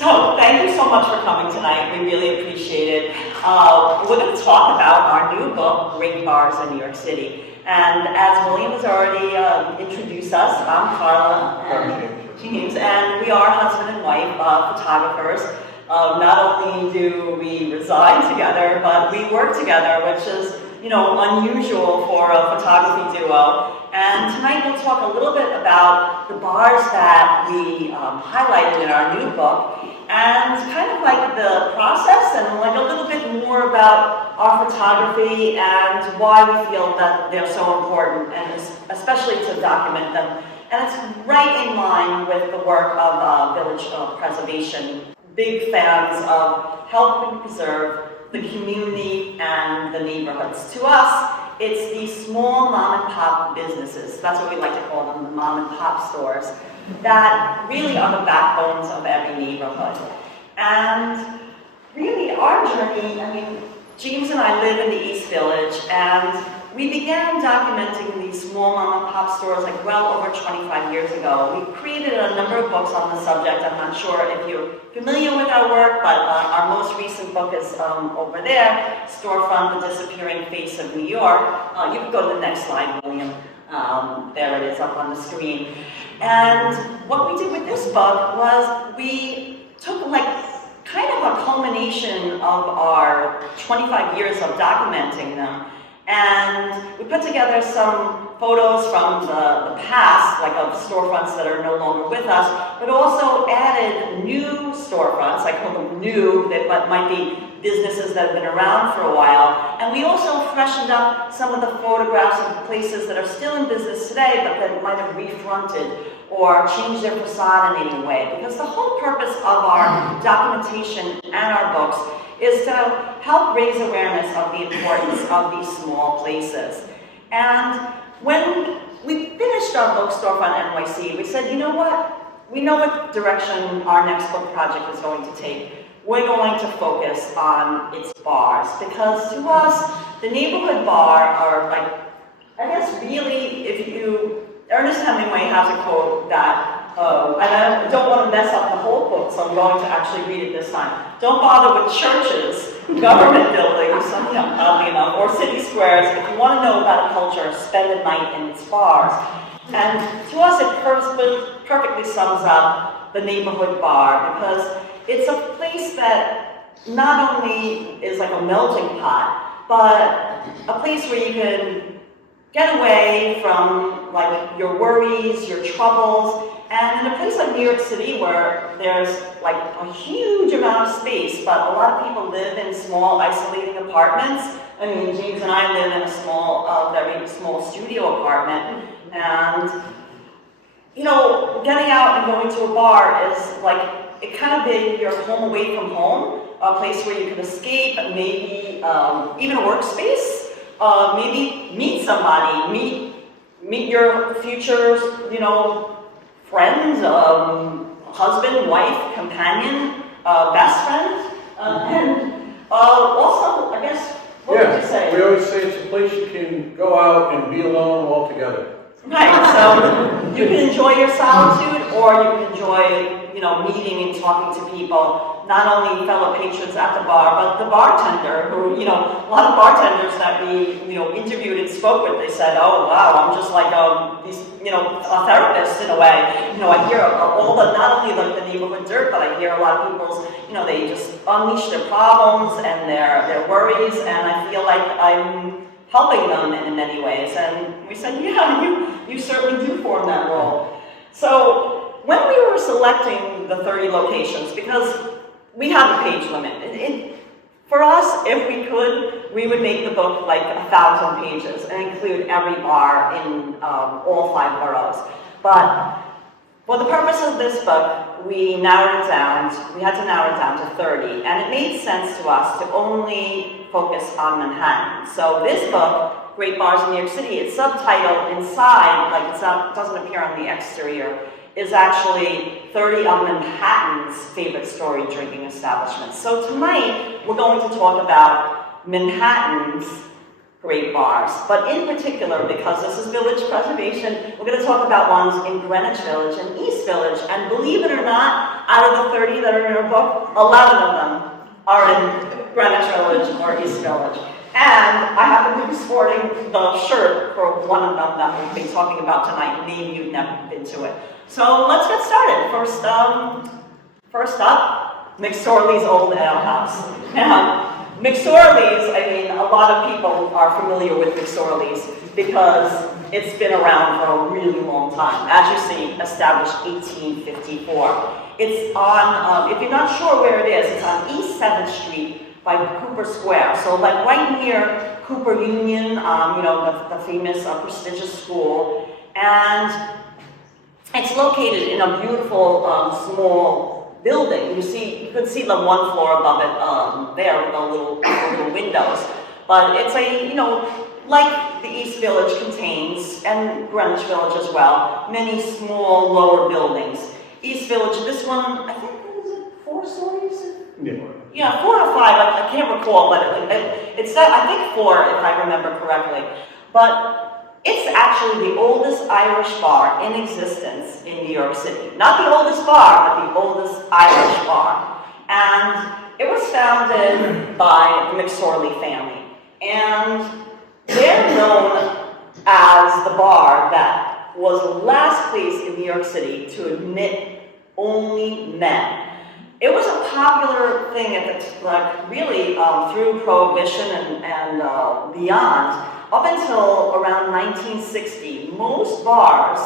So thank you so much for coming tonight. We really appreciate it. We're going to talk about our new book, Great Bars in New York City. And as William has already introduced us, I'm Karla and James, and we are husband and wife photographers. Not only do we reside together, but we work together, which is, unusual for a photography duo. And tonight we'll talk a little bit about the bars that we highlighted in our new book, and kind of like the process, and like a little bit more about our photography and why we feel that they're so important, and especially to document them. And it's right in line with the work of village preservation. Big fans of helping preserve the community and the neighborhoods. To us, it's these small mom and pop businesses, that's what we like to call them, the mom and pop stores, that really are the backbones of every neighborhood. And really our journey, James and I live in the East Village, and we began documenting these small mom and pop stores like well over 25 years ago. We created a number of books on the subject. I'm not sure if you're familiar with our work, but our most recent book is over there, Storefront, The Disappearing Face of New York. You can go to the next slide, William. There it is up on the screen. And what we did with this book was we took kind of a culmination of our 25 years of documenting them, and we put together some photos from the past, like of storefronts that are no longer with us, but also added new storefronts, I call them new, that might be businesses that have been around for a while. And we also freshened up some of the photographs of places that are still in business today, but that might have refronted or changed their facade in any way. Because the whole purpose of our documentation and our books is to help raise awareness of the importance of these small places. And when we finished our book, Storefront NYC, we said, you know what? We know what direction our next book project is going to take. We're going to focus on its bars, because to us, the neighborhood bar are Ernest Hemingway has a quote that, and I don't want to mess up the whole book, so I'm going to actually read it this time. Don't bother with churches, government buildings, oddly enough, or city squares. If you want to know about a culture, spend a night in its bars. And to us, it perfectly sums up the neighborhood bar, because it's a place that not only is like a melting pot, but a place where you can get away from your worries, your troubles, and in a place like New York City where there's a huge amount of space, but a lot of people live in small, isolating apartments. James and I live in a small, very small studio apartment, and getting out and going to a bar is it kind of be your home away from home, a place where you can escape, maybe even a workspace. Maybe meet somebody, meet your future, friends, husband, wife, companion, best friend, and also, I guess, what would you say? We always say it's a place you can go out and be alone altogether. Right, so you can enjoy your solitude, or you can enjoy, meeting and talking to people, not only fellow patrons at the bar, but the bartender, who, a lot of bartenders that we, interviewed and spoke with, they said, oh, wow, I'm just like, a therapist in a way. I hear not only the neighborhood dirt, but I hear a lot of people's, they just unleash their problems and their worries, and I feel like I'm helping them in many ways. And we said, yeah, you certainly do form that role. So when we were selecting the 30 locations, because we have a page limit, for us, if we could, we would make the book 1,000 pages and include every bar in all 5 boroughs. But for the purpose of this book, we had to narrow it down to 30, and it made sense to us to only focus on Manhattan. So this book, Great Bars in New York City, it's subtitled inside, it doesn't appear on the exterior, is actually 30 of Manhattan's favorite story drinking establishments. So tonight, we're going to talk about Manhattan's great bars, but in particular, because this is village preservation, we're going to talk about ones in Greenwich Village and East Village, and believe it or not, out of the 30 that are in our book, 11 of them are in Greenwich Village or East Village. And I happen to be sporting the shirt for one of them that we'll be talking about tonight. Maybe you've never been to it. So let's get started. First up, McSorley's Old Ale House. Now, McSorley's, I mean, a lot of people are familiar with McSorley's because it's been around for a really long time. As you see, established 1854. It's on, if you're not sure where it is, it's on East 7th Street by Cooper Square. So like right near Cooper Union, you know, the famous prestigious school. And it's located in a beautiful small building. You could see the one floor above it there with the little windows. But it's a, you know, like the East Village contains, and Greenwich Village as well, many small lower buildings. East Village, this one, I think, is it 4 stories? Yeah, 4 or 5, I can't recall, but it's I think 4 if I remember correctly. But it's actually the oldest Irish bar in existence in New York City. Not the oldest bar, but the oldest Irish bar. And it was founded by the McSorley family. And they're known as the bar that was the last place in New York City to admit only men. It was a popular thing at the really through Prohibition and beyond. Up until around 1960, most bars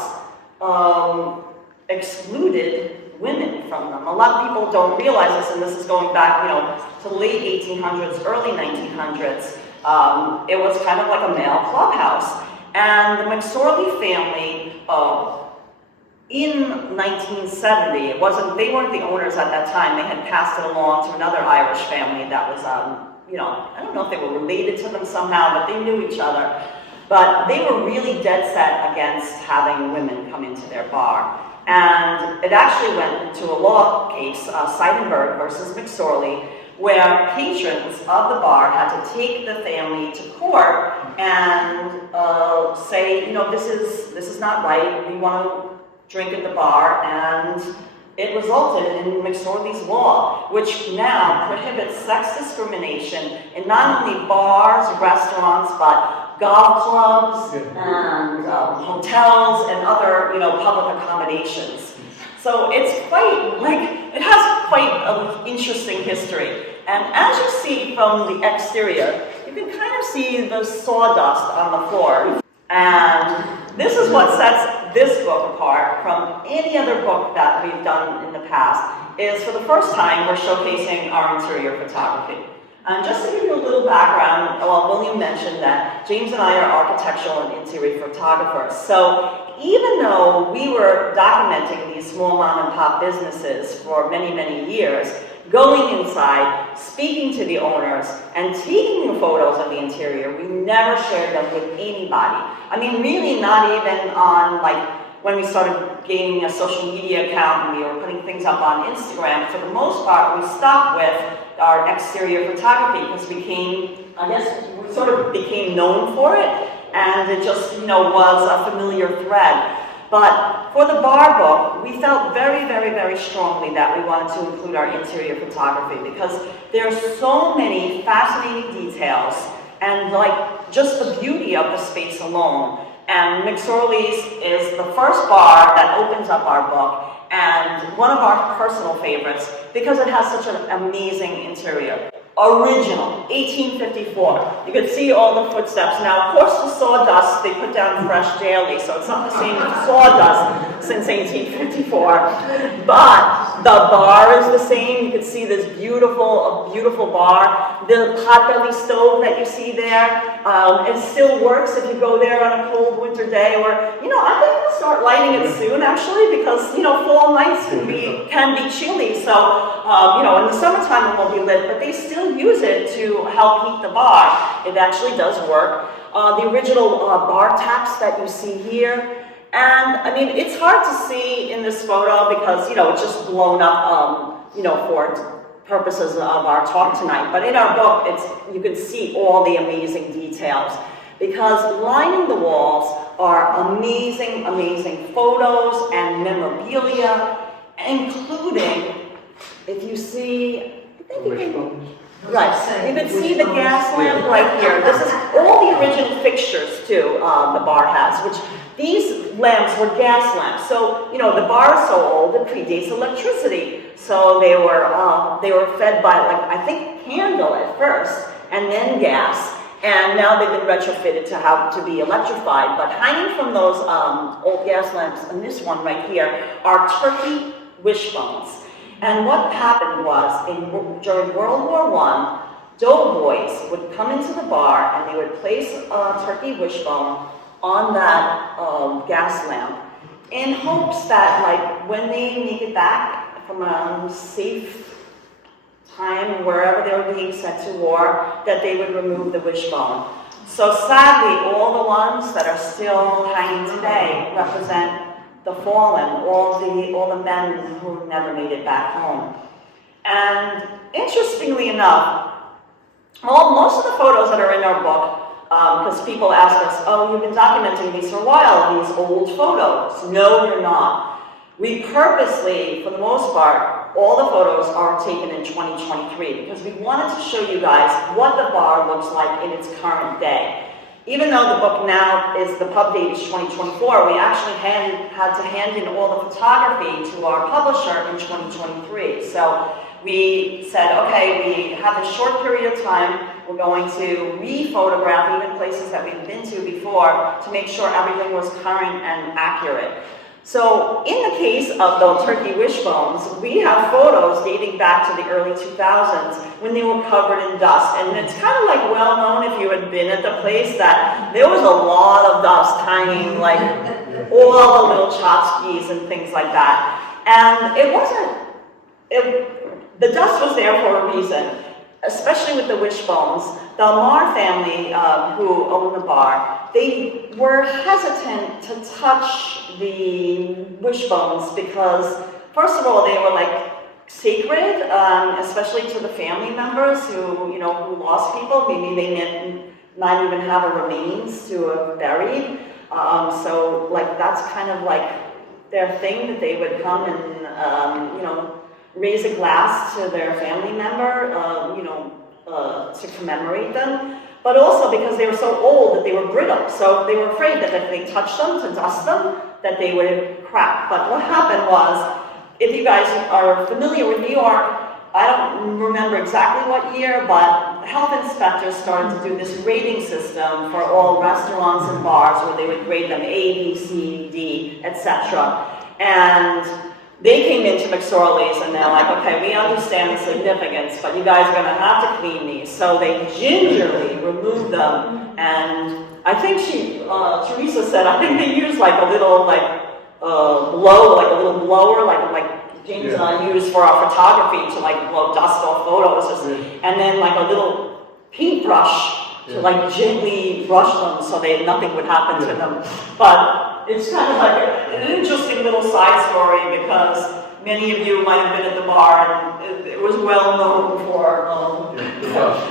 excluded women from them. A lot of people don't realize this, and this is going back, you know, to the late 1800s, early 1900s. It was kind of like a male clubhouse. And the McSorley family, in 1970, they weren't the owners at that time. They had passed it along to another Irish family that was, you know, I don't know if they were related to them somehow, but they knew each other. But they were really dead set against having women come into their bar. And it actually went into a law case, Seidenberg versus McSorley, where patrons of the bar had to take the family to court and say, you know, this is not right. We want to drink at the bar, and it resulted in McSorley's law, which now prohibits sex discrimination in not only bars, restaurants, but golf clubs and hotels and other, you know, public accommodations. So it's quite, it has quite an interesting history. And as you see from the exterior, you can kind of see the sawdust on the floor. And this is what sets this book apart from any other book that we've done in the past, is for the first time we're showcasing our interior photography. And just to give you a little background, well, William mentioned that James and I are architectural and interior photographers. So even though we were documenting these small mom and pop businesses for many, many years, going inside, speaking to the owners, and taking the photos of the interior, we never shared them with anybody. I mean, really not even on, when we started gaining a social media account and we were putting things up on Instagram. For the most part, we stopped with our exterior photography because we sort of became known for it, and it just, you know, was a familiar thread. But for the bar book, we felt very, very, very strongly that we wanted to include our interior photography because there are so many fascinating details and just the beauty of the space alone. And McSorley's is the first bar that opens up our book and one of our personal favorites because it has such an amazing interior. Original, 1854. You could see all the footsteps. Now, of course, the sawdust they put down fresh daily, so it's not the same sawdust since 1854. But the bar is the same. You can see this beautiful bar. The potbelly stove that you see there, it still works if you go there on a cold winter day. Or, you know, I think we'll start lighting it soon, actually, because, you know, fall nights can be chilly. So, you know, in the summertime it won't be lit, but they still use it to help heat the bar. It actually does work. The original bar taps that you see here. And, I mean, it's hard to see in this photo because, you know, it's just blown up, you know, for purposes of our talk tonight. But in our book, you can see all the amazing details because lining the walls are amazing, amazing photos and memorabilia, including if you see, I think you can, Wishbones. right, you can see the gas lamp right here. This is all the original fixtures too, the bar has, which these lamps were gas lamps. So, you know, the bar is so old, it predates electricity. So they were fed by, like, I think candle at first, and then gas. And now they've been retrofitted to how to be electrified. But hanging from those old gas lamps, and this one right here, are turkey wishbones. And what happened was, during World War I, doughboys would come into the bar and they would place a turkey wishbone on that gas lamp in hopes that, like, when they make it back from a safe time, wherever they were being sent to war, that they would remove the wishbone. So sadly, all the ones that are still hanging today represent the fallen, all the men who never made it back home. And interestingly enough, most of the photos that are in our book, because people ask us, oh, you've been documenting these for a while, these old photos. No, you're not. We purposely, for the most part, all the photos are taken in 2023 because we wanted to show you guys what the bar looks like in its current day. Even though the book now is, the pub date is 2024, we actually had to hand in all the photography to our publisher in 2023. So we said, okay, we have a short period of time, we're going to re-photograph even places that we've been to before to make sure everything was current and accurate. So in the case of the turkey wishbones, we have photos dating back to the early 2000s when they were covered in dust. And it's kind of like well known if you had been at the place that there was a lot of dust hanging, like all the little tchotchkes and things like that. And the dust was there for a reason, especially with the wishbones. The Mar family, who owned the bar, they were hesitant to touch the wishbones because, first of all, they were like sacred, especially to the family members who lost people. Maybe they didn't not even have a remains to have buried. So like that's kind of like their thing, that they would come and raise a glass to their family member, to commemorate them. But also because they were so old that they were brittle. So they were afraid that if they touched them to dust them, that they would crack. But what happened was, if you guys are familiar with New York, I don't remember exactly what year, but health inspectors started to do this grading system for all restaurants and bars where they would grade them A, B, C, D, etc. And they came into McSorley's and they're like, okay, we understand the significance, but you guys are going to have to clean these. So they gingerly removed them, and I think Teresa said, I think they used like a little blower, like James and I use for our photography to like blow dust off photos, and then like a little paintbrush to like gently brush them so nothing would happen to them. But it's kind of like an interesting little side story because many of you might have been at the bar and it was well known for the dust.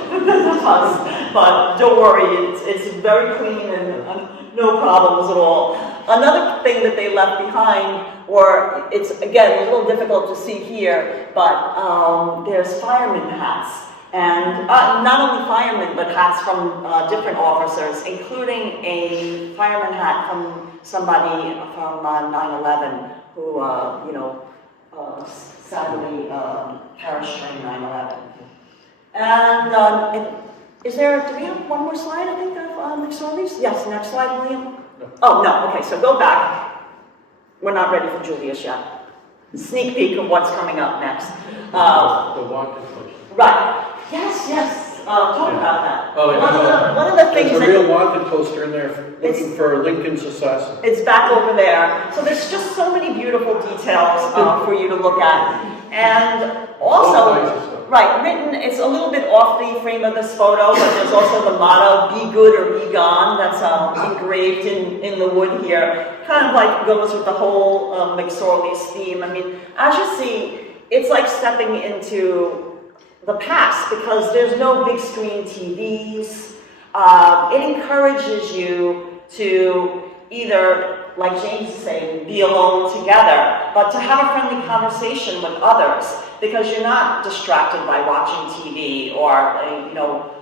But don't worry, it's very clean and no problems at all. Another thing that they left behind, or it's again a little difficult to see here, but there's fireman hats. And not only firemen, but hats from different officers, including a fireman hat from somebody from 9/11 who, sadly perished during 9/11. And do we have one more slide, I think, of McSorley's? Yes, next slide, William. No. Oh, no, okay, so go back. We're not ready for Julius yet. Sneak peek of what's coming up next. The wanted poster. Right. Yes. Talk about that. Oh, yeah. One of the things there's a real wanted poster in there looking for Lincoln's assassin. It's back over there. So there's just so many beautiful details for you to look at. And also, written, it's a little bit off the frame of this photo, but there's also the motto, be good or be gone. That's engraved in the wood here. Kind of like goes with the whole McSorley's theme. I mean, as you see, it's like stepping into the past because there's no big screen TVs. It encourages you to either, like James is saying, be alone together, but to have a friendly conversation with others. because you're not distracted by watching TV or, you know,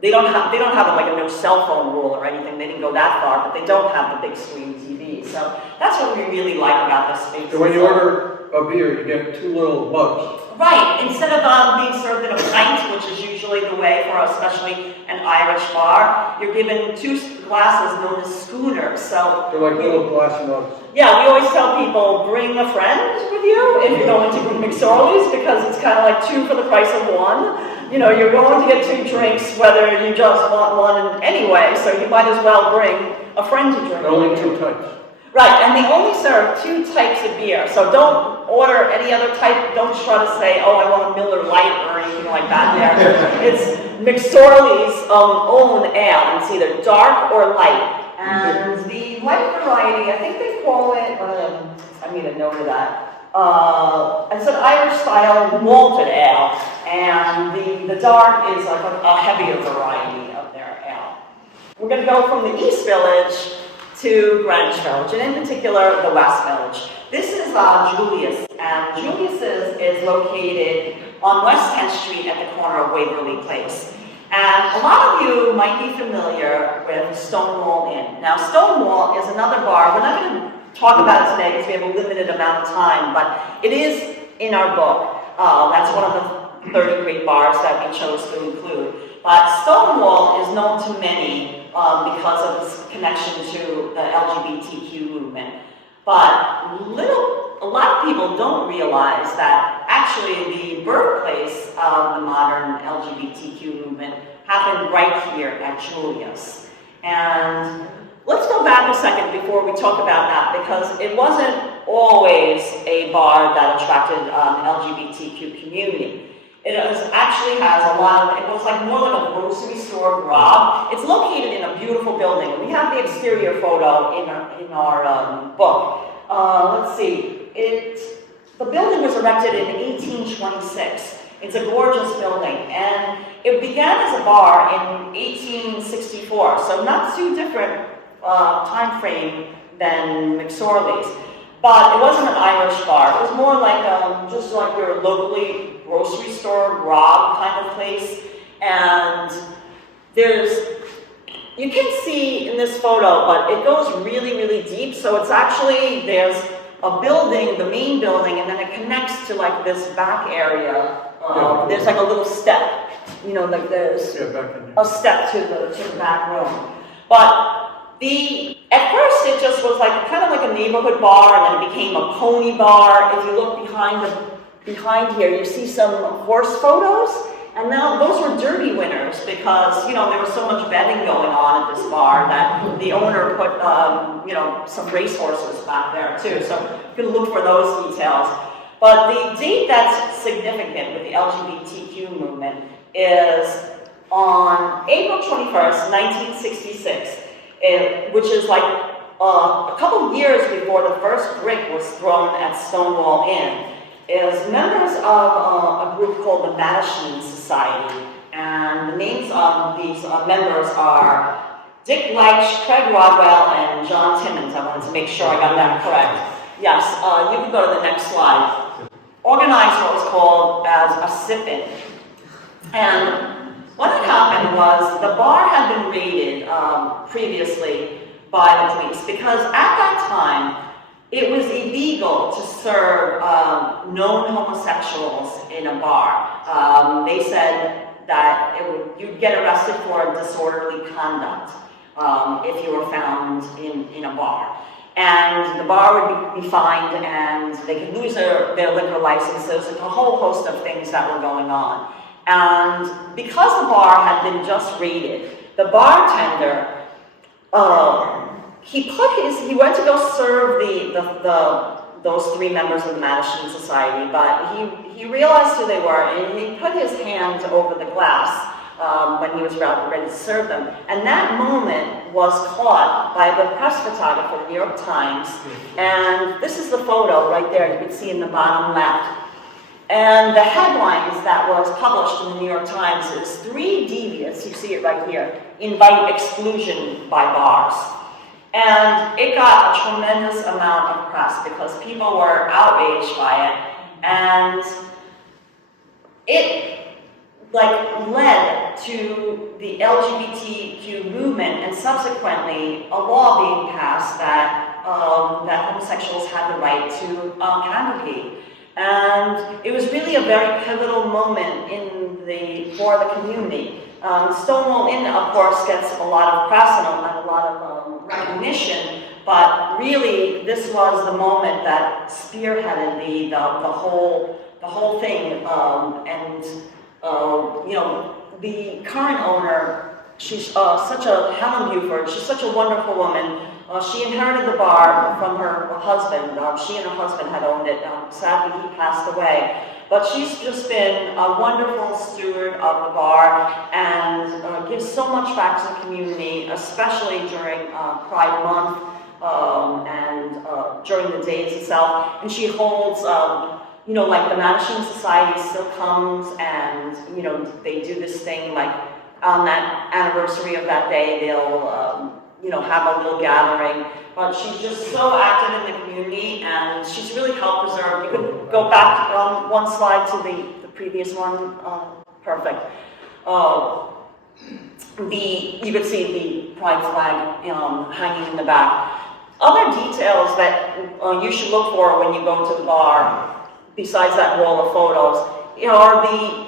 they don't have like a no cell phone rule or anything. They didn't go that far, but they don't have the big screen TV. So that's what we really like about this space. So when you order a beer, you get 2 little mugs. Right, instead of being served in a pint, which is usually the way for especially an Irish bar, you're given 2 glasses known as schooners. So They're like little glass mugs. yeah, we always tell people, bring a friend with you if you're going to McSorley's, because it's kind of like 2 for the price of 1. You know, you're going to get 2 drinks whether you just want one anyway, so you might as well bring a friend to drink. Only 2 types. Right, and they only serve 2 types of beer, so don't order any other type. Don't try to say, oh, I want a Miller Lite or anything like that there. It's McSorley's own ale. It's either dark or light. And the light variety, I think they call it, I made a note of that. It's an Irish style malted ale, and the dark is like a heavier variety of their ale. We're going to go from the East Village to Greenwich Village, and in particular, the West Village. This is Julius, and Julius's is located on West 10th Street at the corner of Waverly Place. And a lot of you might be familiar with Stonewall Inn. Now, Stonewall is another bar. We're not going to talk about it today because we have a limited amount of time, but it is in our book. That's one of the 30 great bars that we chose to include. But Stonewall is known to many because of its connection to the LGBTQ movement. But a lot of people don't realize that actually the birthplace of the modern LGBTQ movement happened right here at Julius. And let's go back a second before we talk about that, because it wasn't always a bar that attracted LGBTQ community. It actually has a lot of, it was like more like a grocery store grab. It's located in a beautiful building. We have the exterior photo in our book. Let's see, the building was erected in 1826. It's a gorgeous building, and it began as a bar in 1864, so not too different time frame than McSorley's. But it wasn't an Irish bar. It was more like just like your locally grocery store grab kind of place. And you can see in this photo, but it goes really, really deep. So it's actually, there's a building, the main building, and then it connects to like this back area. There's like a little step, you know, like there's a step to the back room. But at first it just was like kind of like a neighborhood bar, and then it became a pony bar. If you look behind here, you see some horse photos, and now those were derby winners because, you know, there was so much betting going on at this bar that the owner put, you know, some race horses back there too. So you can look for those details. But the date that's significant with the LGBTQ movement is on April 21st, 1966. Which is like a couple years before the first brick was thrown at Stonewall Inn, is members of a group called the Madison Society. And the names of these members are Dick Leitch, Craig Rodwell, and John Timmons. I wanted to make sure I got that correct. Yes, you can go to the next slide. Organized what was called as a sip-in. And what had happened was the bar had been raided previously by the police because at that time it was illegal to serve known homosexuals in a bar. They said that you'd get arrested for disorderly conduct if you were found in a bar. And the bar would be fined, and they could lose their liquor licenses, and a whole host of things that were going on. And because the bar had been just raided, the bartender, he went to go serve those 3 members of the Madison Society, but he realized who they were, and he put his hand over the glass when he was ready to serve them. And that moment was caught by the press photographer of the New York Times, and this is the photo right there, you can see in the bottom left. And the headlines that was published in the New York Times is 3 deviants, you see it right here, invite exclusion by bars. And it got a tremendous amount of press because people were outraged by it. And it like led to the LGBTQ movement, and subsequently a law being passed that that homosexuals had the right to congregate. And it was really a very pivotal moment for the community. Stonewall Inn, of course, gets a lot of press and a lot of recognition, but really this was the moment that spearheaded the whole thing. You know, the current owner, she's Helen Buford, she's such a wonderful woman. She inherited the bar from her husband. She and her husband had owned it. Sadly, he passed away. But she's just been a wonderful steward of the bar and gives so much back to the community, especially during Pride Month and during the days itself. And she holds, you know, like the Mattachine Society still comes and, you know, they do this thing like on that anniversary of that day, they'll, you know, have a little gathering. But she's just so active in the community, and she's really helped preserve. You could go back one slide to the previous one. Perfect. You could see the pride flag hanging in the back. Other details that you should look for when you go to the bar, besides that wall of photos, you know, are the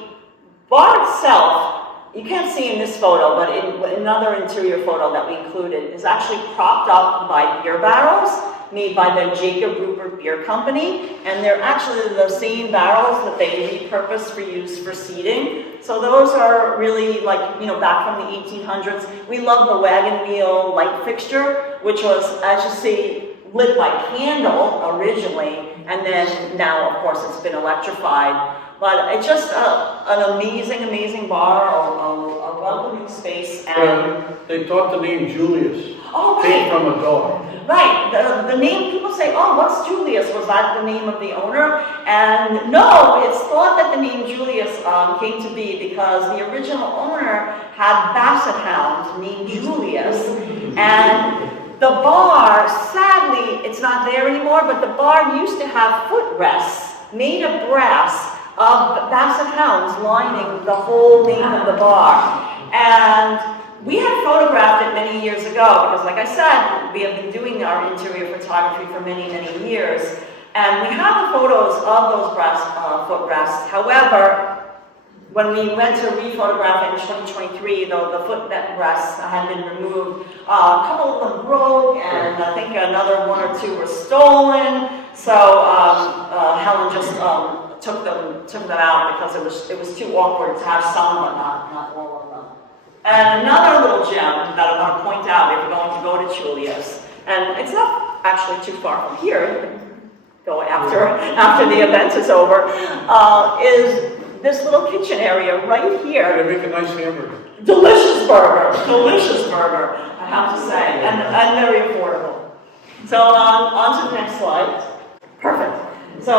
bar itself. You can't see in this photo, but in another interior photo that we included, is actually propped up by beer barrels made by the Jacob Rupert Beer Company, and they're actually the same barrels that they repurposed for use for seating. So those are really like, you know, back from the 1800s. We love the wagon wheel light fixture, which was, as you see, lit by candle originally, and then now, of course, it's been electrified. But it's just an amazing, amazing bar, a welcoming space. And they taught the name Julius. Oh, right. Came from a dog. Right. The name, people say, oh, what's Julius? Was that the name of the owner? And no, it's thought that the name Julius came to be because the original owner had basset hounds named Julius. And the bar, sadly, it's not there anymore, but the bar used to have footrests made of brass of basset hounds lining the whole length of the bar. And we had photographed it many years ago because, like I said, we have been doing our interior photography for many, many years. And we have the photos of those brass footrests. However, when we went to re-photograph it in 2023, though the footrests had been removed, a couple of them broke, and I think another one or two were stolen. So Helen just took them out because it was too awkward to have some, but not all of them. And another little gem that I want to point out if you're going to go to Julius, and it's not actually too far from here, you can go after the event is over, is this little kitchen area right here. They make a nice hamburger. Delicious burger, I have to say, and very affordable. So on to the next slide. Perfect. So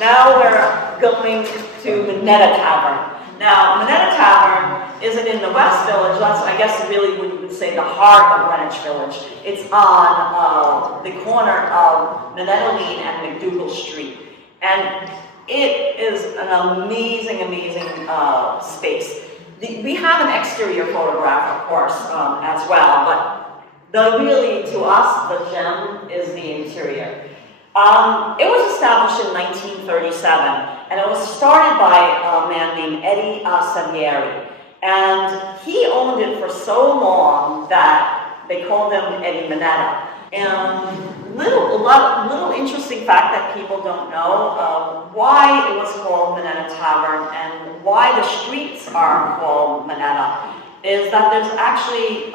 now we're going to Minetta Tavern. Now, Minetta Tavern isn't in the West Village. That's, I guess, really what you would say the heart of Greenwich Village. It's on the corner of Minetta Lane and McDougal Street. And it is an amazing, amazing space. We have an exterior photograph, of course, as well, but really, to us, the gem is the interior. It was established in 1937, and it was started by a man named Eddie Savieri. And he owned it for so long that they called him Eddie Minetta. And little interesting fact that people don't know, why it was called Minetta Tavern and why the streets are called Minetta, is that there's actually,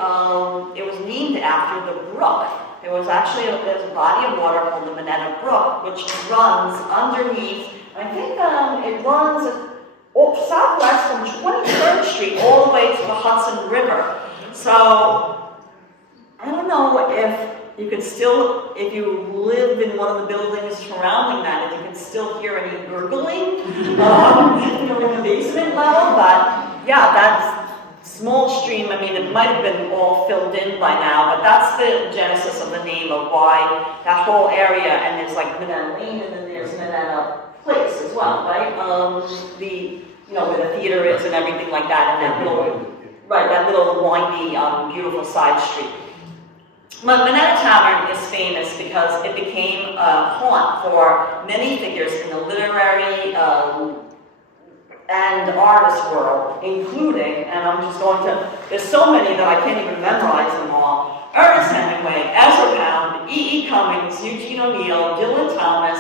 it was named after the brook. There's a body of water called the Minetta Brook, which runs underneath, I think it runs southwest from 23rd Street all the way to the Hudson River. So, I don't know if you can still, if you live in one of the buildings surrounding that, if you can still hear any gurgling, in the basement level, but yeah, that's small stream. I mean, it might have been all filled in by now, but that's the genesis of the name of why that whole area, and there's like Minetta Lane, and then there's Minetta place as well, right? Where the theater is and everything like that, and that little, right, that little windy, beautiful side street. But Minetta Tavern is famous because it became a haunt for many figures in the literary and artist world, including, and I'm just going to, there's so many that I can't even memorize them all, Ernest Hemingway, Ezra Pound, E.E. Cummings, Eugene O'Neill, Dylan Thomas,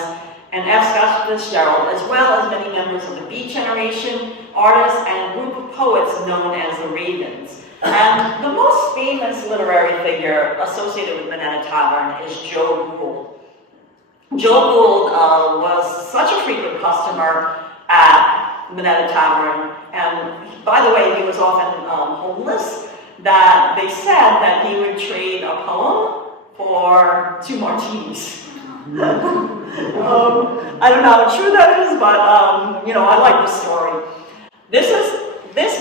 and F. Scott Fitzgerald, as well as many members of the Beat Generation, artists, and a group of poets known as the Ravens. And the most famous literary figure associated with Minetta Tavern is Joe Gould. Joe Gould was such a frequent customer at Minetta Tavern, and by the way, he was often homeless, that they said that he would trade a poem for 2 martinis. I don't know how true that is, but I like the story. This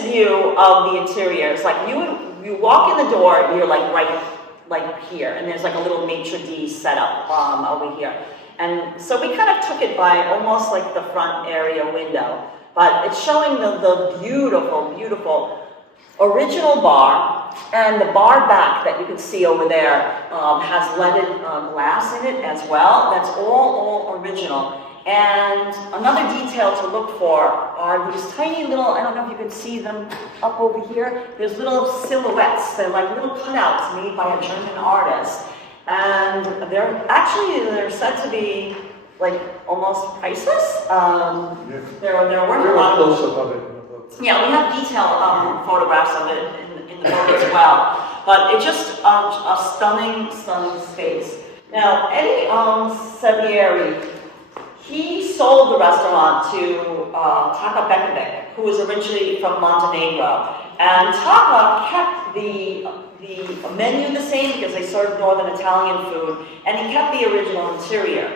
view of the interior is like you walk in the door, and you're right here, and there's like a little maitre d' set up over here. And so we kind of took it by almost like the front area window, but it's showing the beautiful, beautiful original bar, and the bar back that you can see over there has leaded glass in it as well. That's all original. And another detail to look for are these tiny little, I don't know if you can see them up over here, there's little silhouettes. They're like little cutouts made by a German artist. And they're said to be like almost priceless. They're worth a lot. Close up of it. Yeah, we have detailed photographs of it in the book as well. But it's just a stunning, stunning space. Now, Eddie Sevieri, he sold the restaurant to Taka Bekavik, who was originally from Montenegro. And Taka kept the menu the same because they served Northern Italian food, and he kept the original interior.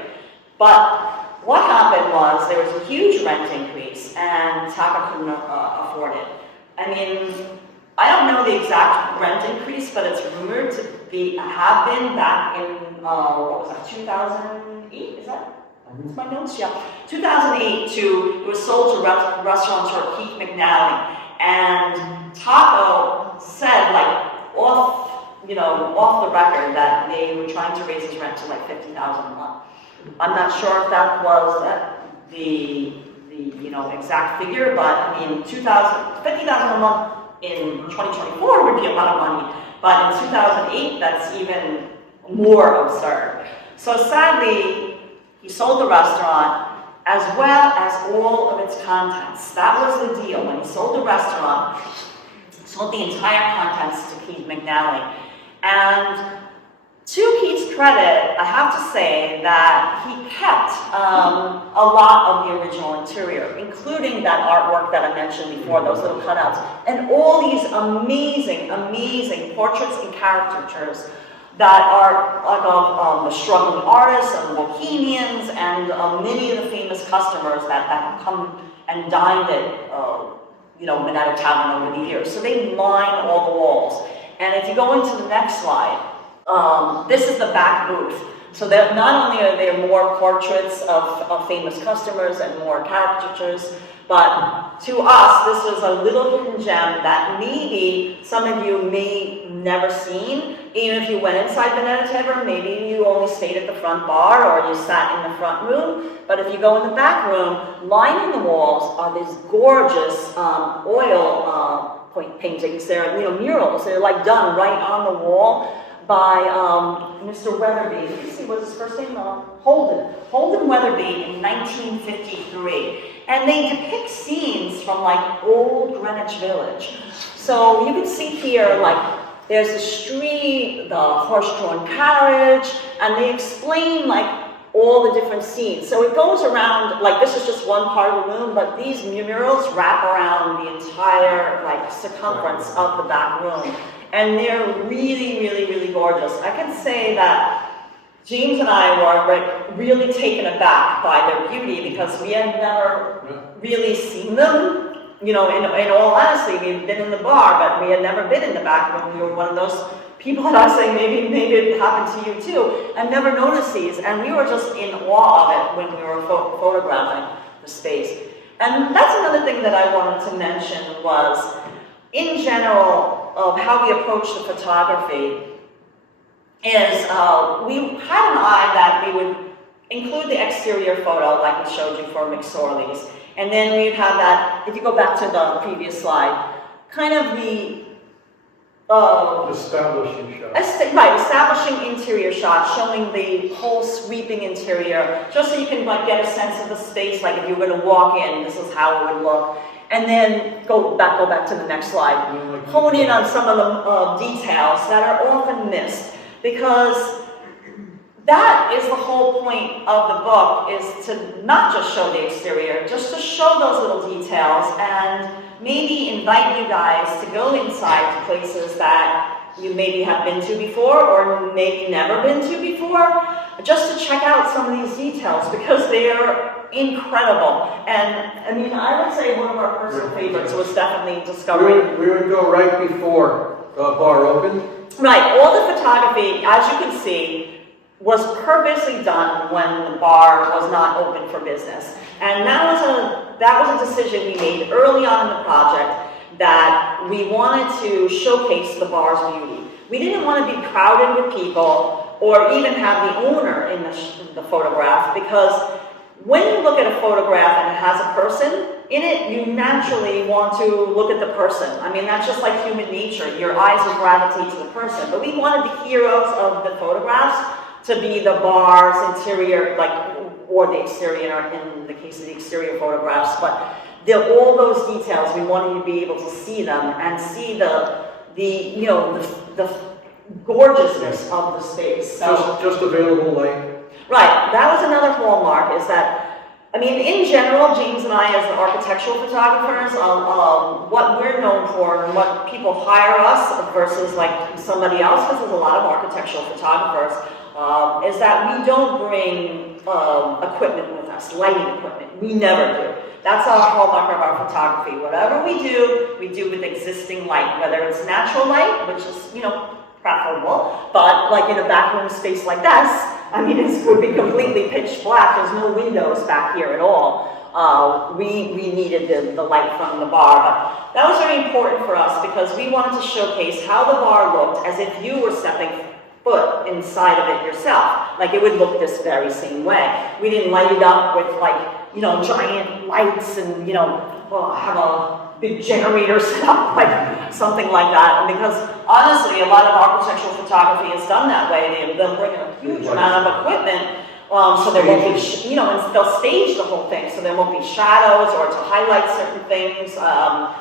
But what happened was there was a huge rent increase, and Taka couldn't afford it. I mean, I don't know the exact rent increase, but it's rumored to have been back in, 2008, is that? That's my notes, yeah. 2008 it was sold to restaurateur Keith McNally, and Taco said, like, off the record, that they were trying to raise his rent to like $50,000 a month. I'm not sure if that was the exact figure, but I mean, $50,000 a month in 2024 would be a lot of money, but in 2008, that's even more absurd. So sadly, he sold the restaurant as well as all of its contents. That was the deal. When he sold the restaurant, he sold the entire contents to Keith McNally. And to Keith's credit, I have to say that he kept a lot of the original interior, including that artwork that I mentioned before, those little cutouts, and all these amazing, amazing portraits and caricatures that are like of the struggling artists and bohemians and many of the famous customers that have come and dined at Minetta Tavern over the years. So they line all the walls. And if you go into the next slide, this is the back booth. So that not only are there more portraits of famous customers and more caricatures, but to us, this was a little hidden gem that maybe some of you may never seen. Even if you went inside Minetta Tavern, maybe you only stayed at the front bar or you sat in the front room. But if you go in the back room, lining the walls are these gorgeous oil paintings. They're murals. They're like done right on the wall by Mr. Weatherby. Let me see, what's his first name? Holden Weatherby in 1953. And they depict scenes from like old Greenwich Village. So you can see here, like, there's the street, the horse-drawn carriage, and they explain like all the different scenes. So it goes around, like this is just one part of the room, but these murals wrap around the entire like circumference of the back room. And they're really, really, really gorgeous. I can say that James and I were really taken aback by their beauty because we had never really seen them. In all honesty, we'd been in the bar, but we had never been in the back room. We were one of those people that are saying maybe it happened to you too, I've never noticed these, and we were just in awe of it when we were photographing the space. And that's another thing that I wanted to mention was, in general, of how we approach the photography is we had an eye that we would include the exterior photo like we showed you for McSorley's, and then we'd have that, if you go back to the previous slide, kind of the establishing shot. Right, establishing interior shots, showing the whole sweeping interior, just so you can like get a sense of the space, like if you were going to walk in, this is how it would look. And then go back to the next slide. Hone in on some of the details that are often missed, because that is the whole point of the book, is to not just show the exterior, just to show those little details and maybe invite you guys to go inside to places that you maybe have been to before or maybe never been to before, just to check out some of these details because they are incredible. And I mean, I would say one of our personal favorites was definitely discovering. We would go right before the bar opened. Right, all the photography, as you can see, was purposely done when the bar was not open for business. And that was a decision we made early on in the project, that we wanted to showcase the bar's beauty. We didn't want to be crowded with people or even have the owner in the photograph, because when you look at a photograph and it has a person in it, you naturally want to look at the person. I mean, that's just like human nature. Your eyes will gravitate to the person. But we wanted the heroes of the photographs to be the bar's interior, or the exterior, in the case of the exterior photographs, but all those details, we wanted you to be able to see them and see the gorgeousness of the space. So, just available light. Right, that was another hallmark, is that, I mean, in general, James and I, as the architectural photographers, what we're known for and what people hire us versus like somebody else, because there's a lot of architectural photographers, is that we don't bring equipment with us, lighting equipment. We never do. That's our hallmark of our photography. Whatever we do with existing light, whether it's natural light, which is, preferable, but like in a back room space like this, I mean, it would be completely pitch black. There's no windows back here at all. We needed the light from the bar, but that was very important for us because we wanted to showcase how the bar looked as if you were stepping foot inside of it yourself. Like it would look this very same way. We didn't light it up with giant lights and, have a big generator set up, like something like that. And because honestly, a lot of architectural photography is done that way. They'll bring in a huge amount of equipment, so there won't be, and they'll stage the whole thing, so there won't be shadows or to highlight certain things. Not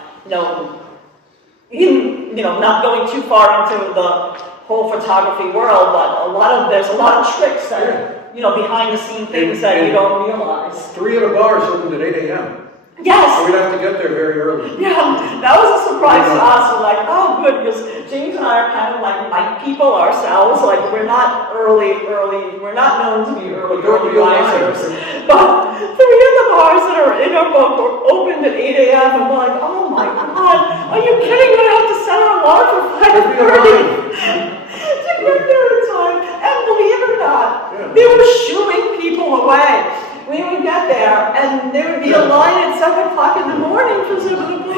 going too far into the whole photography world, but there's a lot of tricks that, behind the scene things that you don't realize. 3 of the bars opened at 8 a.m. Yes! So we'd have to get there very early. Yeah, that was a surprise to us. We're like, oh good, because James and I are kind of like night people ourselves. Like we're not early, we're not known to be early risers. But 3 of the bars that are in our book were opened at 8 a.m. and we're like, oh my God, are you kidding? We have to set our alarm for 5:30 to get there in time. And believe it or not, they were shooing people away. We would get there, and there would be a line at 7 o'clock in the morning for 7 o'clock. We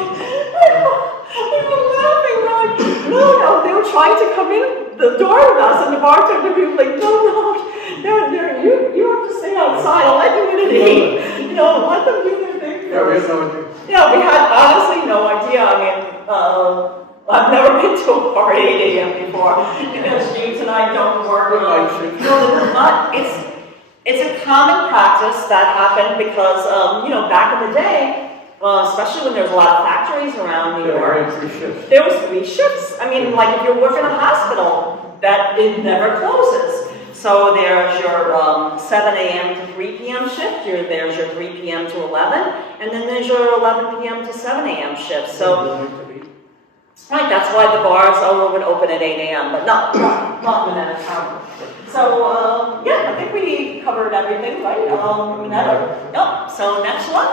were laughing, we're like, no, they were trying to come in the door with us, and the bartender would be like, no, you have to stay outside, I'll let you in at 8. Let them do their thing. Yeah, we had no idea. Yeah, we had honestly no idea. I mean, I've never been to a bar at 8 a.m. before, because James and I don't work. It's a common practice that happened because, back in the day, especially when there's a lot of factories around New York, there was 3 shifts. I mean, like if you're working in a hospital, that it never closes. So there's your 7 a.m. to 3 p.m. shift, there's your 3 p.m. to 11, and then there's your 11 p.m. to 7 a.m. shift. So, right, that's why the bars would open at 8 a.m., but not Minetta Tavern. So, I think we covered everything, right? Minetta? Yep. So next one.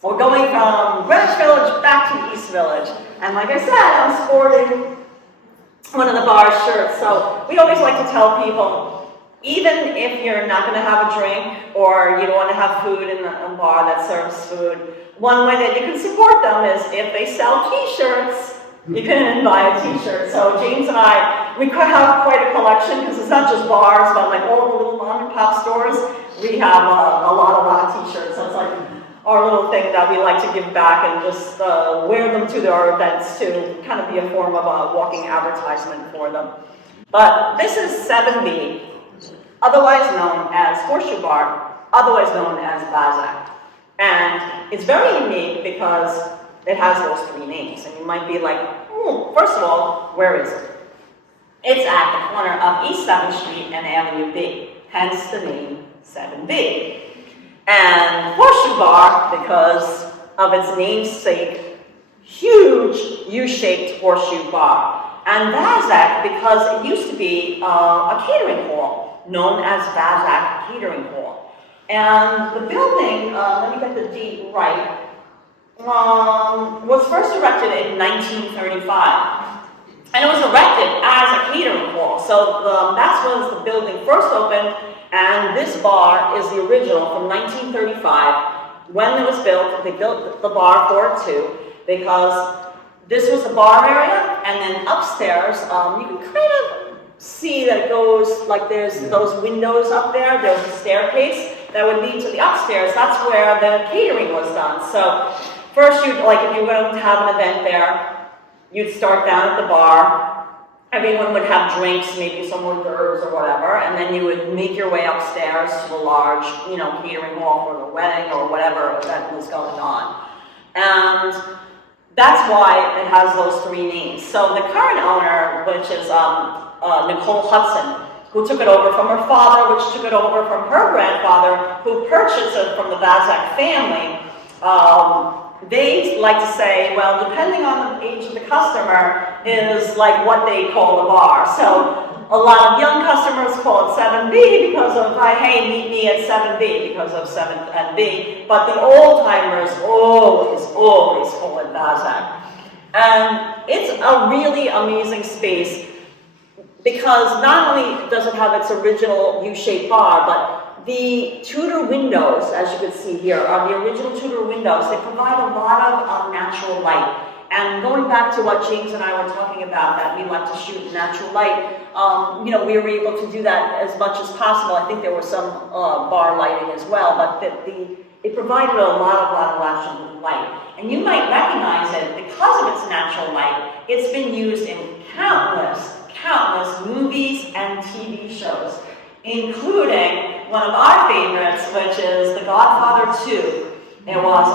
We're going from Greenwich Village back to East Village. And like I said, I'm sporting one of the bar's shirts. So we always like to tell people, even if you're not going to have a drink or you don't want to have food in a bar that serves food, one way that you can support them is if they sell t-shirts, you can buy a t-shirt. So James and I, we have quite a collection because it's not just bars, but like all the little mom and pop stores, we have a lot of t-shirts. So it's like our little thing that we like to give back and just wear them to our events to kind of be a form of a walking advertisement for them. But this is 7B, otherwise known as Horseshoe Bar, otherwise known as Bazak. And it's very unique because it has those three names. And you might be like, first of all, where is it? It's at the corner of East 7th Street and Avenue B, hence the name 7B. And Horseshoe Bar, because of its namesake, huge U-shaped horseshoe bar. And Bazak, because it used to be a catering hall, known as Bazak Catering Hall. And the building, let me get the date right, was first erected in 1935. And it was erected as a catering hall. So that's when the building first opened, and this bar is the original from 1935. When it was built, they built the bar for it too, because this was the bar area, and then upstairs, you can kind of see that it goes, like there's those windows up there, there's a staircase that would lead to the upstairs. That's where the catering was done. So first, if you were going to have an event there, you'd start down at the bar. Everyone would have drinks, maybe some hors d'oeuvres or whatever, and then you would make your way upstairs to the large, catering hall for the wedding or whatever event was going on. And that's why it has those three names. So the current owner, which is Nicole Hudson, who took it over from her father, which took it over from her grandfather, who purchased it from the Bazak family. They like to say, well, depending on the age of the customer, is like what they call the bar. So a lot of young customers call it 7B because of, hey, meet me at 7B because of 7 and B. But the old timers always call it Bazak. And it's a really amazing space because not only does it have its original U-shaped bar, but the Tudor windows, as you can see here, are the original Tudor windows. They provide a lot of natural light. And going back to what James and I were talking about, that we like to shoot natural light, we were able to do that as much as possible. I think there was some bar lighting as well, but it provided a lot of natural light. And you might recognize it because of its natural light. It's been used in countless movies and TV shows, including one of our favorites, which is The Godfather 2. It was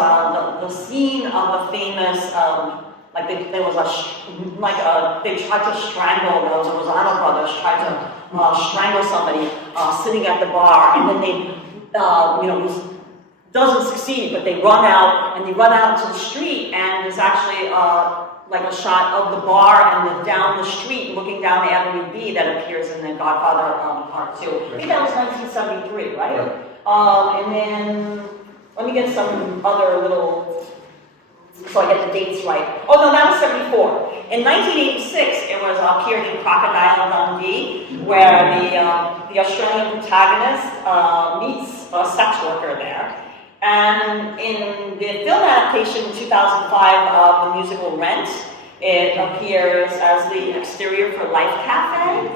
the scene of the famous, they tried to strangle, those Rosano brothers tried to strangle somebody sitting at the bar, and then they, doesn't succeed, but they run out into the street, and there's actually like a shot of the bar and down the street, looking down Avenue B that appears in The Godfather Part 2. I think that was 1973, right? And then, let me get some other little, so I get the dates right. Oh no, that was 74. In 1986, it was appeared in Crocodile Dundee, where the Australian protagonist meets a sex worker there. And in the film adaptation in 2005 of the musical Rent, it appears as the exterior for Life Cafe,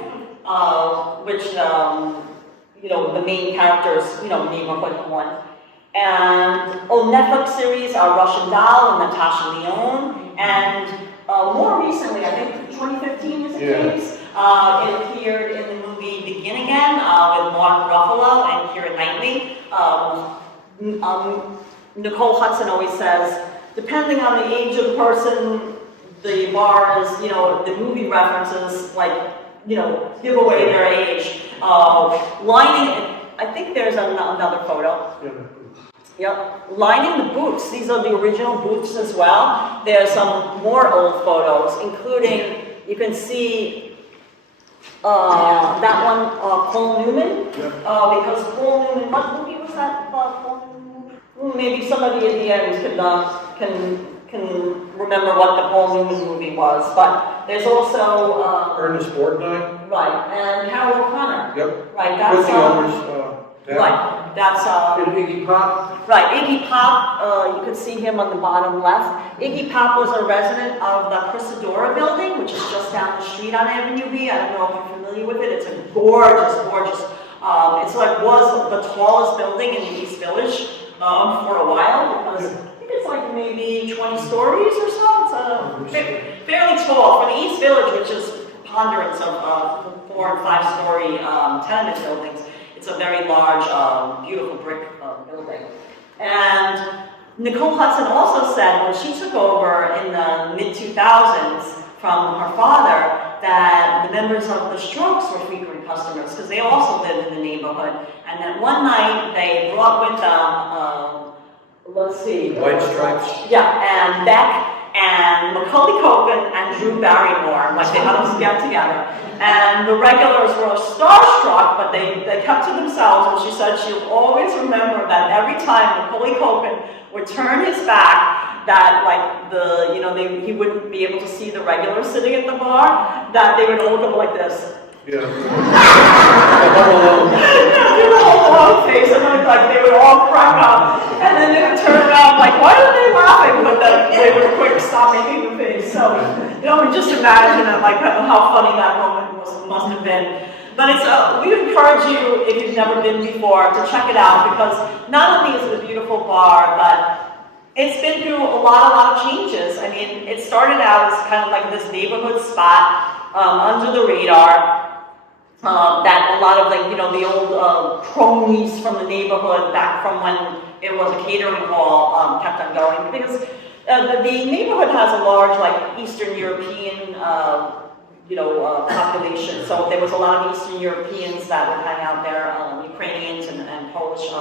which, the main characters, neighborhood one. And Netflix series Russian Doll and Natasha Lyonne. And more recently, I think 2015 is it, James? It appeared in the movie Begin Again with Mark Ruffalo and Keira Knightley. Nicole Hudson always says, depending on the age of the person, the bars, the movie references, give away their age. Lining, I think there's another photo. Yep, lining the booths. These are the original booths as well. There's some more old photos, including, you can see that one, Paul Newman, because Paul Newman, what movie was that? Paul Newman movie? Maybe somebody at the end can can remember what the Paul Newman movie was, but there's also, Ernest Borgnine? right, and Carol O'Connor. Yep. Right, that's, With the owners, right, that's, and Iggy Pop? right, Iggy Pop, you could see him on the bottom left. Iggy Pop was a resident of the Chrysadora building, which is just down the street on Avenue B. I don't know if you're familiar with it. It's a gorgeous, gorgeous, it's like was the tallest building in the East Village for a while, because I think it's like maybe 20 stories or so. It's fairly tall for the East Village, which is preponderance of 4 and 5 story tenement buildings. It's a very large, beautiful brick building. And Nicole Hudson also said when she took over in the mid-2000s from her father that the members of the Strokes were frequent customers because they also lived in the neighborhood. And that one night they brought with them, let's see. White Stripes? Yeah, and Beck and Macaulay Culkin and Drew Barrymore, like they had them get together. And the regulars were starstruck, but they kept to themselves, and she said she'll always remember that every time Macaulay Culkin would turn his back, that like the, you know, he wouldn't be able to see the regulars sitting at the bar, that they would all go like this. Yeah. Do the whole long face, and then like they would all crack up, and then they would turn around like, why are they laughing? But then they would quick stop making the face. So, you know, just imagine it, like how funny that moment must have been. But it's we encourage you, if you've never been before, to check it out, because not only is it a beautiful bar, but it's been through a lot of changes. I mean, it started out as kind of like this neighborhood spot under the radar. That a lot of the, you know, the old cronies from the neighborhood back from when it was a catering hall kept on going, because the neighborhood has a large like Eastern European population. So there was a lot of Eastern Europeans that would hang out there, Ukrainians and Polish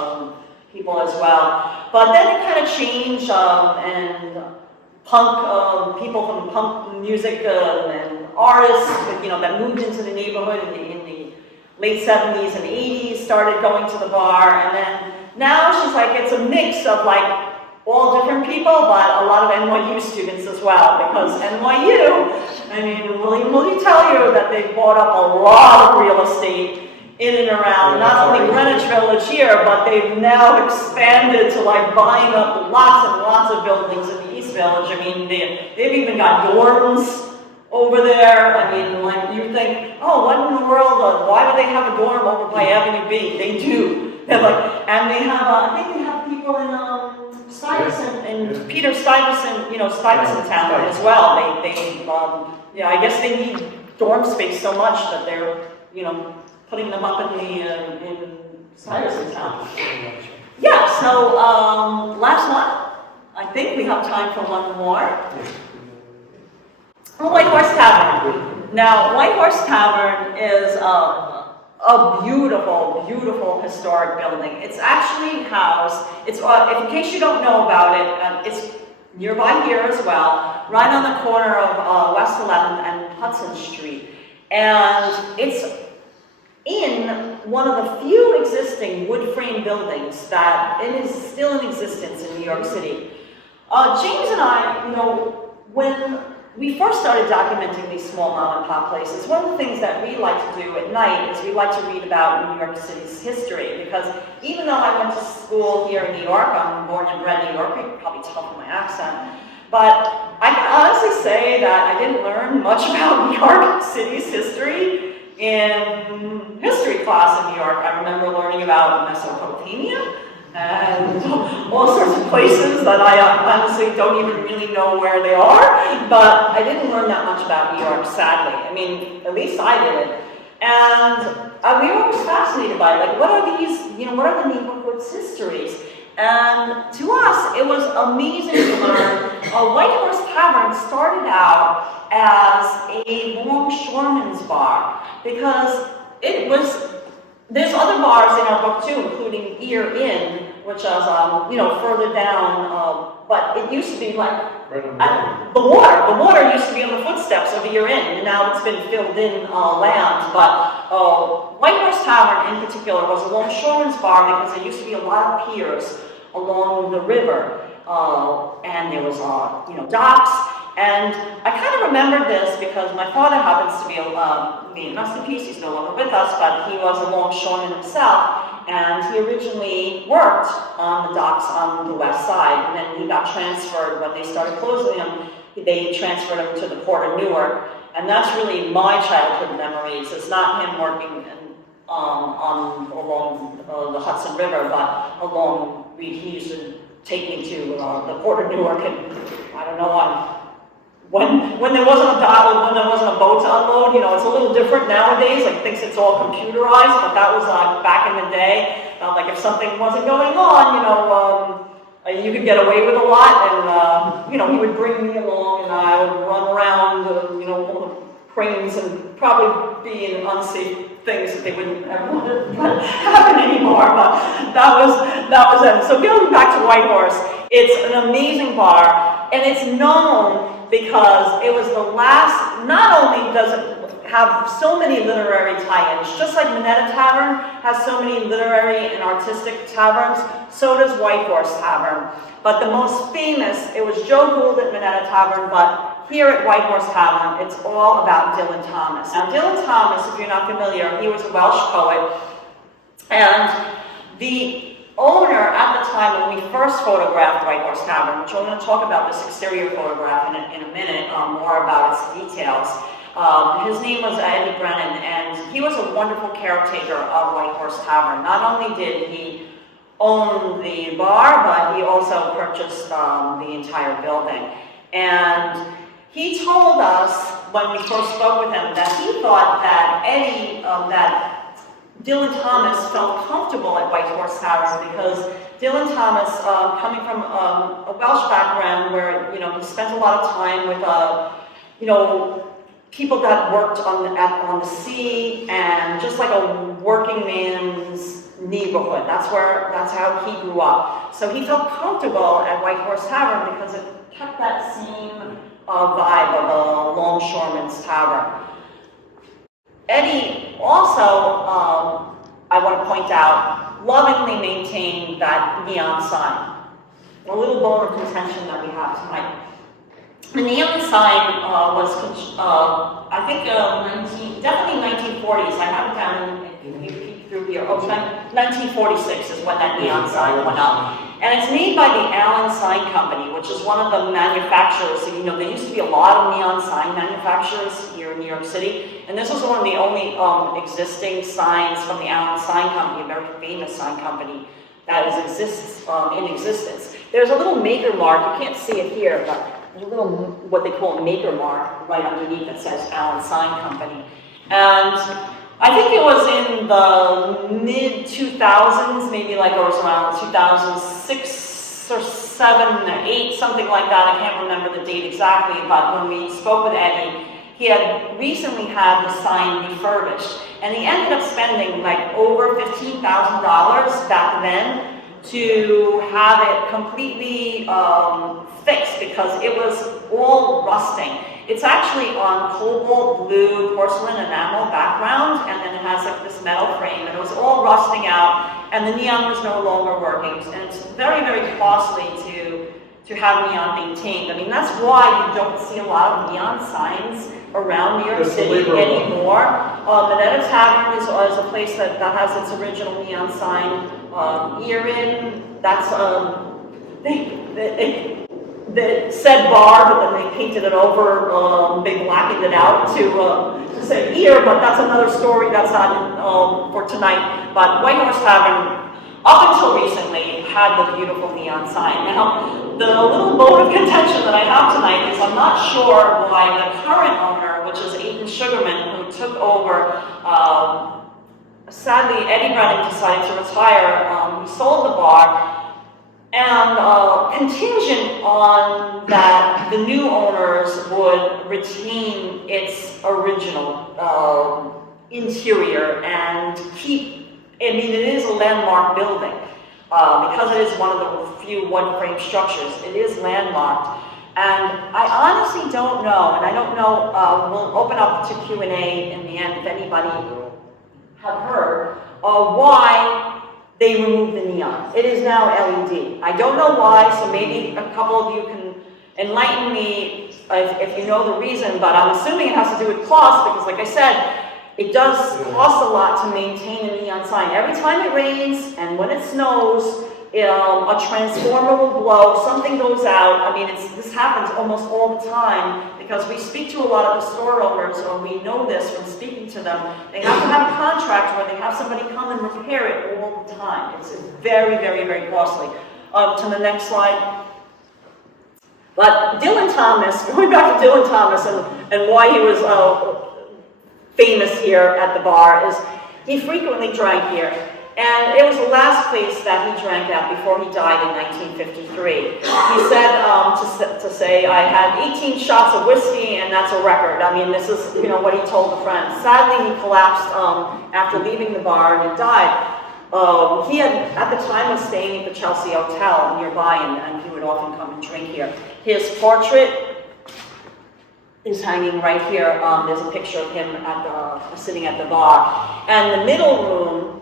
people as well. But then it kind of changed, and punk people from punk music and artists, that moved into the neighborhood in the late 70s and 80s, started going to the bar, and then now she's like, it's a mix of like all different people, but a lot of NYU students as well, because NYU, I mean, will you tell you that they bought up a lot of real estate in and around, not only Greenwich Village here, but they've now expanded to like buying up lots and lots of buildings in the East Village. I mean, they've even got dorms over there. I mean, like you think, oh, what in the world, why would they have a dorm over by Avenue B? They do. They're like, and they have, I think they have people in Stuyvesant, in Peter Stuyvesant, Stuyvesant town as well. I guess they need dorm space so much that they're, putting them up in Stuyvesant town. Yeah, so last one. I think we have time for one more. White Horse Tavern. Now, White Horse Tavern is a beautiful, beautiful historic building. It's actually housed, in case you don't know about it, it's nearby here as well, right on the corner of West 11th and Hudson Street. And it's in one of the few existing wood frame buildings that it is still in existence in New York City. James and I, when we first started documenting these small mom and pop places, one of the things that we like to do at night is we like to read about New York City's history, because even though I went to school here in New York, I'm born and bred New Yorker, you can probably tell from my accent, but I can honestly say that I didn't learn much about New York City's history in history class in New York. I remember learning about Mesopotamia and all sorts of places that I honestly don't even really know where they are, but I didn't learn that much about New York, sadly. I mean, at least I didn't. And we were always fascinated by it. Like, what are these, what are the neighborhood's histories? And to us, it was amazing to learn White Horse Tavern started out as a longshoreman's bar, because it was, there's other bars in our book too, including Ear Inn, which is, further down, but it used to be like, the water used to be on the footsteps of Ear Inn, and now it's been filled in land, but White Horse Tavern in particular was a longshoreman's bar because there used to be a lot of piers along the river. and there was, docks. And I kind of remember this because my father happens to be rest in peace, he's no longer with us, but he was a longshoreman himself. And he originally worked on the docks on the west side, and then he got transferred when they started closing him. They transferred him to the port of Newark, and that's really my childhood memories. It's not him working along the Hudson River, but along, he used to take me to the port of Newark, and I don't know, when there wasn't a dock, when there wasn't a boat to unload, it's a little different nowadays. Like, thinks it's all computerized, but that was back in the day. Like, if something wasn't going on, you could get away with a lot, and he would bring me along, and I would run around, all the cranes, and probably be in unsafe things that they wouldn't ever want to happen anymore. But that was it. So going back to White Horse, it's an amazing bar, and it's known because it was the last. Not only does it have so many literary tie-ins, just like Minetta Tavern has so many literary and artistic taverns, so does White Horse Tavern. But the most famous, it was Joe Gould at Minetta Tavern, but here at White Horse Tavern, it's all about Dylan Thomas. Now, Dylan Thomas, if you're not familiar, he was a Welsh poet, and the owner at the time when we first photographed White Horse Tavern, which I'm going to talk about this exterior photograph in a minute, more about its details. His name was Eddie Brennan, and he was a wonderful caretaker of White Horse Tavern. Not only did he own the bar, but he also purchased the entire building. And he told us when we first spoke with him that he thought that that Dylan Thomas felt comfortable at White Horse Tavern because Dylan Thomas, coming from a Welsh background where he spent a lot of time with people that worked on the sea, and just like a working man's neighborhood. That's how he grew up. So he felt comfortable at White Horse Tavern because it kept that same vibe of a longshoreman's tavern. Eddie also, I want to point out, lovingly maintained that neon sign. A little bone of contention that we have tonight. The neon sign was, I think, definitely 1940s. I have it down, if you peek through here. 1946 is when that neon sign went up. And it's made by the Allen Sign Company, which is one of the manufacturers. So, there used to be a lot of neon sign manufacturers here in New York City. And this was one of the only existing signs from the Allen Sign Company, a very famous sign company that exists in existence. There's a little maker mark. You can't see it here, but there's a little, what they call a maker mark right underneath that says Allen Sign Company. And I think it was in the mid-2000s, maybe like it was around 2006 or 7 or 8, something like that. I can't remember the date exactly, but when we spoke with Eddie, he had recently had the sign refurbished, and he ended up spending like over $15,000 back then to have it completely fixed because it was all rusting. It's actually on cobalt blue porcelain enamel background, and then it has like this metal frame, and it was all rusting out, and the neon was no longer working. And it's very, very costly to have neon maintained. I mean, that's why you don't see a lot of neon signs around New York City anymore. Minetta Tavern is a place that has its original neon sign. Erin, that's they said bar, but then they painted it over, they blackened it out to say ear, but that's another story. That's not for tonight. But White Horse Tavern, up until recently, had the beautiful neon sign. Now, the little bone of contention that I have tonight is I'm not sure why the current owner, which is Aidan Sugarman, who took over, sadly, Eddie Brennan decided to retire. He sold the bar, and contingent on that the new owners would retain its original interior and keep, I mean, it is a landmark building. Because it is one of the few one-frame structures, it is landmarked. And I honestly don't know, and I don't know, we'll open up to Q&A in the end if anybody have heard, why they removed the neon. It is now LED. I don't know why, so maybe a couple of you can enlighten me if you know the reason, but I'm assuming it has to do with cost, because like I said, it does cost a lot to maintain a neon sign. Every time it rains and when it snows, a transformer will blow, something goes out. I mean, this happens almost all the time because we speak to a lot of the store owners, or we know this from speaking to them. They have to have a contract where they have somebody come and repair it all the time. It's very, very, very costly. To the next slide. But Dylan Thomas, going back to Dylan Thomas and why he was famous here at the bar, is he frequently drank here. And it was the last place that he drank at before he died in 1953. He said to say, I had 18 shots of whiskey, and that's a record. I mean, this is what he told a friend. Sadly, he collapsed after leaving the bar and died. He had, at the time, was staying at the Chelsea Hotel nearby, and he would often come and drink here. His portrait is hanging right here. There's a picture of him sitting at the bar. And the middle room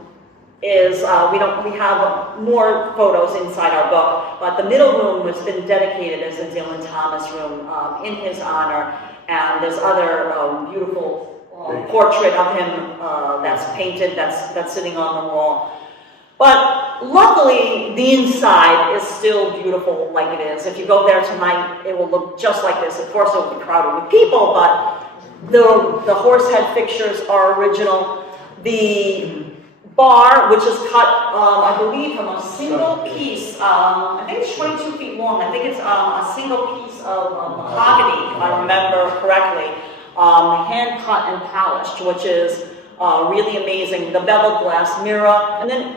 is, we have more photos inside our book, but the middle room has been dedicated as a Dylan Thomas room in his honor, and there's other beautiful portrait of him that's painted, that's sitting on the wall. But luckily, the inside is still beautiful like it is. If you go there tonight, it will look just like this. Of course, it will be crowded with people, but the horse head fixtures are original. The bar, which is cut, I believe, from a single piece, I think it's 22 feet long. I think it's a single piece of mahogany, if I remember correctly, hand cut and polished, which is really amazing. The beveled glass mirror. And then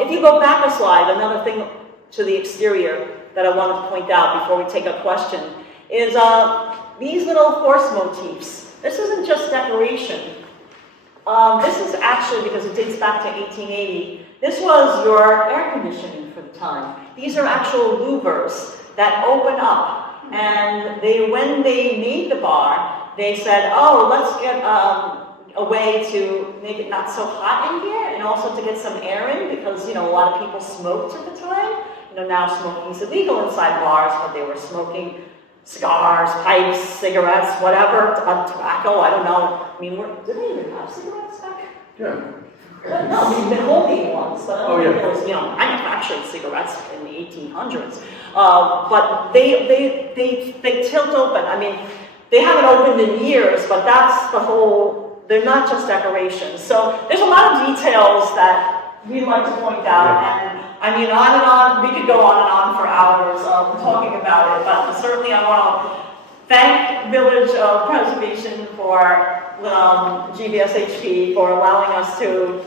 if you go back a slide, another thing to the exterior that I wanted to point out before we take a question is these little horse motifs. This isn't just decoration. This is actually, because it dates back to 1880, this was your air conditioning for the time. These are actual louvers that open up. And when they made the bar, they said, oh, let's get a way to make it not so hot in here, and also to get some air in, because a lot of people smoked at the time. Now smoking is illegal inside bars, but they were smoking cigars, pipes, cigarettes, whatever, tobacco, I don't know. I mean, did they even have cigarettes back? Yeah. No, I mean, the homemade ones, but Oh, yeah. there was, manufactured cigarettes in the 1800s. But they tilt open. I mean, they haven't opened in years, but that's the whole, they're not just decorations. So there's a lot of details that we'd like to point out, and I mean, on and on, we could go on and on for hours talking about it, but certainly I want to thank Village Preservation for GVSHP for allowing us to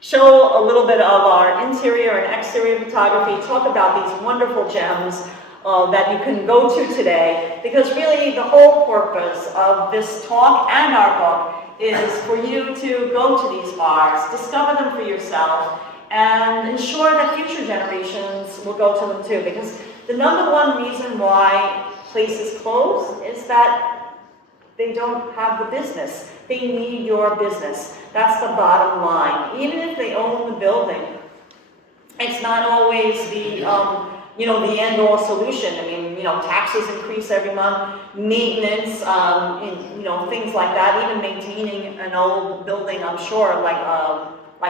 show a little bit of our interior and exterior photography, talk about these wonderful gems that you can go to today, because really the whole purpose of this talk and our book is for you to go to these bars, discover them for yourself, and ensure that future generations will go to them too. Because the number one reason why places close is that they don't have the business. They need your business. That's the bottom line. Even if they own the building, it's not always the the end-all solution. I mean, taxes increase every month, maintenance, things like that. Even maintaining an old building, I'm sure, like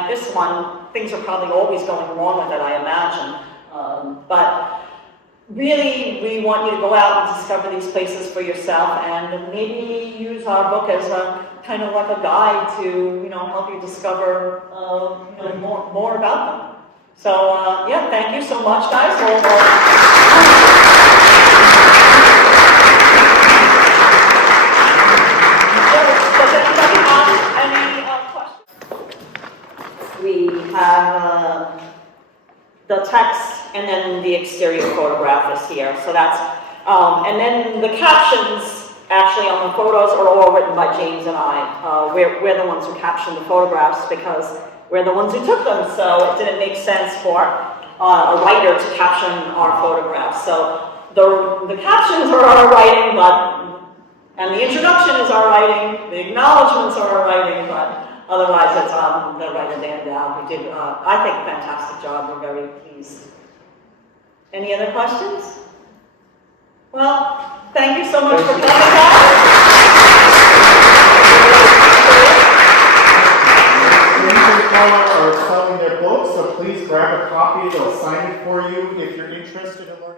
this one, things are probably always going wrong with it, I imagine. But really, we want you to go out and discover these places for yourself, and maybe use our book as a kind of like a guide to, help you discover, more about them. So, yeah, thank you so much, guys. Does anybody have any questions? We have the text, and then the exterior photograph is here. So that's, and then the captions actually on the photos are all written by James and I. We're the ones who captioned the photographs because we're the ones who took them. So it didn't make sense for a writer to caption our photographs. So the captions are our writing, and the introduction is our writing, the acknowledgements are our writing, but Otherwise, it's the writer Dan Dow, who did, I think, a fantastic job. We're very pleased. Any other questions? Well, thank you so much for coming, guys. James and Karla are selling their books, so please grab a copy. They'll sign it for you if you're interested in learning.